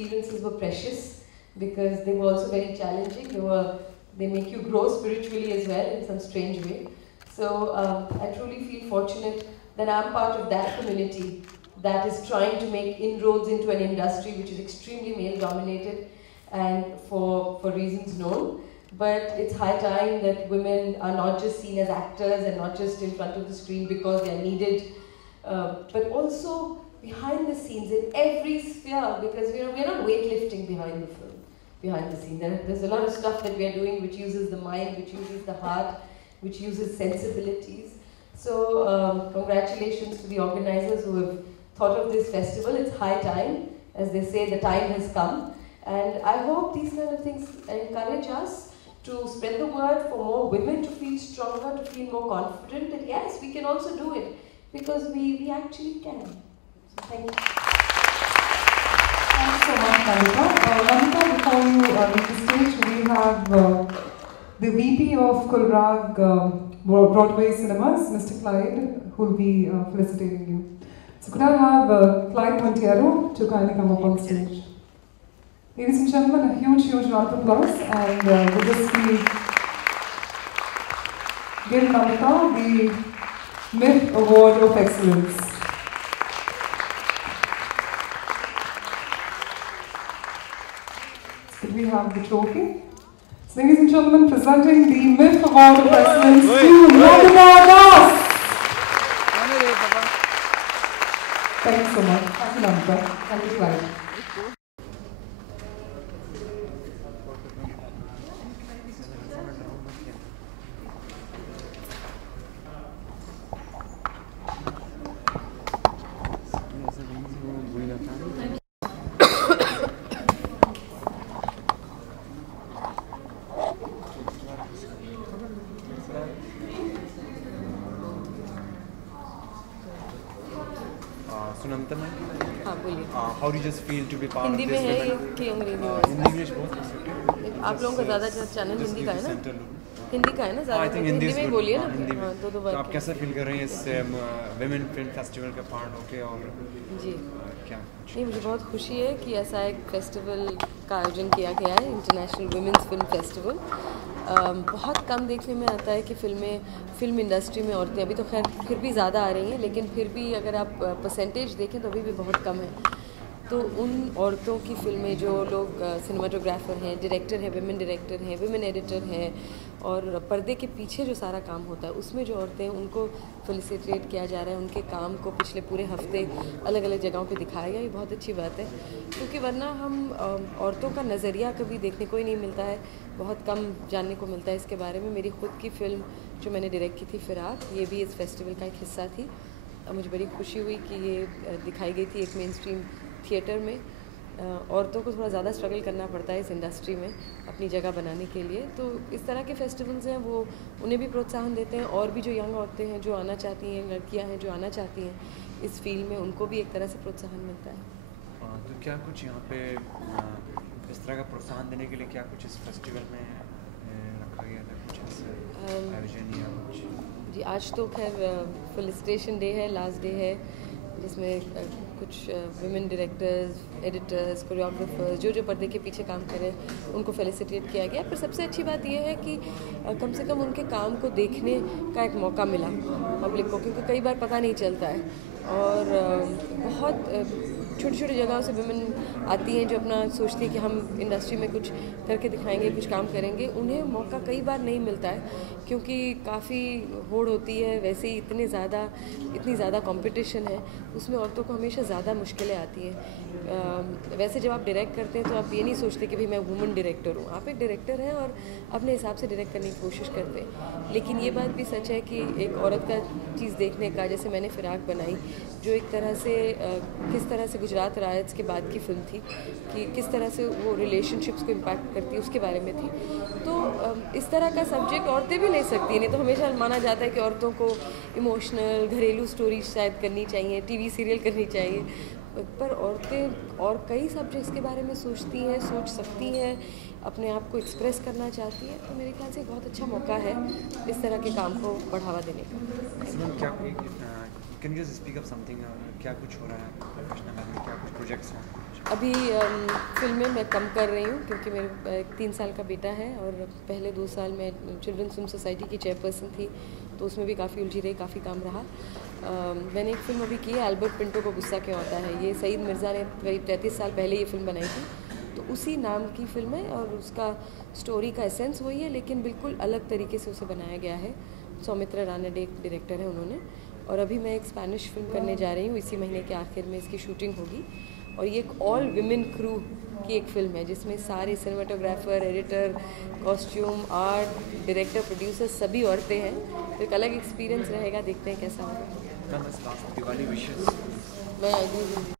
experiences were precious because they were also very challenging. They make you grow spiritually as well in some strange way. So I truly feel fortunate that I'm part of that community that is trying to make inroads into an industry which is extremely male-dominated and for reasons known. But it's high time that women are not just seen as actors and not just in front of the screen because they're needed, but also behind the scenes in every sphere, because we're not weightlifting behind the film, behind the scene. There's a lot of stuff that we're doing which uses the mind, which uses the heart, which uses sensibilities. So congratulations to the organizers who have thought of this festival. It's high time. As they say, the time has come. And I hope these kind of things encourage us to spread the word for more women to feel stronger, to feel more confident that yes, we can also do it, because we actually can. So thank you. Thanks so much, Namita. Namita, before you leave the stage, we have the VP of Kulrag Broadway Cinemas, Mr. Clyde, who will be felicitating you. So could I have Clyde Monteiro to kindly come up on stage? Ladies and gentlemen, a huge round of applause, and with this we give Namita the MIF Award of Excellence. Could we have the trophy? So, ladies and gentlemen, presenting the MIF Award of Excellence to Namita Das. Thank you so much. Thank you, Namita. Thank you, Clyde. सुनमता ma'am, हाँ बोलिए। How do you just feel to be part of Hindi this में है event? कि अंग्रेजी में? Hindi English both. आप लोगों का ज़्यादा चैनल हिंदी का है ना? हिंदी का है ना ज़्यादा? हिंदी में ही बोलिए ना। हाँ, दो बार। आप कैसा फील कर रहे हैं इस विमेन फिल्म फेस्टिवल का पार्ट होके? और जी क्या? नहीं, मुझे बहुत खुशी है कि ऐसा एक फेस्टिवल का आयोजन किया गया है, इंटरनेशनल वुमेंस फिल्म फेस्टिवल। बहुत कम देखने में आता है कि फिल्म इंडस्ट्री में औरतें, अभी तो खैर फिर भी ज़्यादा आ रही हैं, लेकिन फिर भी अगर आप परसेंटेज देखें तो अभी भी बहुत कम है। तो उन औरतों की फिल्में, जो लोग सिनेमाटोग्राफर हैं, डायरेक्टर हैं, विमेन डायरेक्टर हैं, विमेन एडिटर हैं, और पर्दे के पीछे जो सारा काम होता है उसमें जो औरतें हैं उनको फेलिसिटेट किया जा रहा है। उनके काम को पिछले पूरे हफ्ते अलग अलग जगहों पे दिखाया गया। ये बहुत अच्छी बात है, क्योंकि वरना हम औरतों का नज़रिया कभी देखने को ही नहीं मिलता है, बहुत कम जानने को मिलता है इसके बारे में। मेरी खुद की फ़िल्म जो मैंने डायरेक्ट की थी, फिराक, ये भी इस फेस्टिवल का एक हिस्सा थी। मुझे बड़ी खुशी हुई कि ये दिखाई गई थी एक मेन स्ट्रीम थिएटर में। औरतों को थोड़ा ज़्यादा स्ट्रगल करना पड़ता है इस इंडस्ट्री में अपनी जगह बनाने के लिए। तो इस तरह के फेस्टिवल्स हैं, वो उन्हें भी प्रोत्साहन देते हैं, और भी जो यंग औरतें हैं जो आना चाहती हैं, लड़कियां हैं जो आना चाहती हैं इस फील्ड में, उनको भी एक तरह से प्रोत्साहन मिलता है। तो क्या कुछ यहाँ पे इस तरह का प्रोत्साहन देने के लिए क्या कुछ इस फेस्टिवल में रखा गया था, कुछ आयोजन या कुछ? जी, आज तो खैर फेलिसिटेशन डे है, लास्ट डे है, जिसमें कुछ विमेन डायरेक्टर्स, एडिटर्स, कोरियोग्राफर्स जो पर्दे के पीछे काम कर रहे हैं उनको फेलिसिटेट किया गया। पर सबसे अच्छी बात यह है कि कम से कम उनके काम को देखने का एक मौका मिला पब्लिक को, क्योंकि कई बार पता नहीं चलता है। और बहुत छोटी छोटी जगहों से विमेन आती हैं जो अपना सोचती है कि हम इंडस्ट्री में कुछ करके दिखाएंगे, कुछ काम करेंगे। उन्हें मौका कई बार नहीं मिलता है, क्योंकि काफ़ी होड़ होती है, वैसे ही इतनी ज़्यादा कंपटीशन है, उसमें औरतों को हमेशा ज़्यादा मुश्किलें आती हैं। वैसे जब आप डायरेक्ट करते हैं तो आप ये नहीं सोचते कि भाई मैं वुमन डायरेक्टर हूँ, आप एक डायरेक्टर हैं और अपने हिसाब से डायरेक्ट करने की कोशिश करते हैं। लेकिन ये बात भी सच है कि एक औरत का चीज़ देखने का, जैसे मैंने फिराक बनाई, जो एक तरह से किस तरह से गुजरात राइट्स के बाद की फिल्म थी, कि किस तरह से वो रिलेशनशिप्स को इम्पैक्ट करती है, उसके बारे में थी। तो इस तरह का सब्जेक्ट औरतें भी ले सकती हैं। नहीं तो हमेशा माना जाता है कि औरतों को इमोशनल घरेलू स्टोरीज शायद करनी चाहिए, टीवी सीरियल करनी चाहिए, पर औरतें और कई सब्जेक्ट्स के बारे में सोचती हैं, सोच सकती हैं, अपने आप को एक्सप्रेस करना चाहती हैं। तो मेरे ख्याल से एक बहुत अच्छा मौका है इस तरह के काम को बढ़ावा देने का। Can you just speak up something, क्या कुछ हो रहा है प्रोफेशनल में, क्या कुछ प्रोजेक्ट्स हैं? अभी फिल्में मैं कम कर रही हूँ क्योंकि मेरे 3 साल का बेटा है और पहले 2 साल मैं चिल्ड्रंस फिल्म सोसाइटी की चेयरपर्सन थी, तो उसमें भी काफ़ी उलझी रही, काफ़ी काम रहा। मैंने एक फ़िल्म अभी की है, अल्बर्ट पिंटो को गुस्सा क्यों आता है। ये सईद मिर्ज़ा ने करीब 33 साल पहले ये फिल्म बनाई थी, तो उसी नाम की फ़िल्म है और उसका स्टोरी का एसेंस वही है, लेकिन बिल्कुल अलग तरीके से उसे बनाया गया है। सौमित्रा राणा डायरेक्टर है उन्होंने, और अभी मैं एक स्पेनिश फिल्म करने जा रही हूँ, इसी महीने के आखिर में इसकी शूटिंग होगी। और ये एक ऑल विमेन क्रू की एक फ़िल्म है जिसमें सारे cinematographer, editor, costume, art, director, producer सभी औरतें हैं, तो एक अलग एक्सपीरियंस रहेगा। देखते हैं कैसा होगा। दिवाली विशेष मैं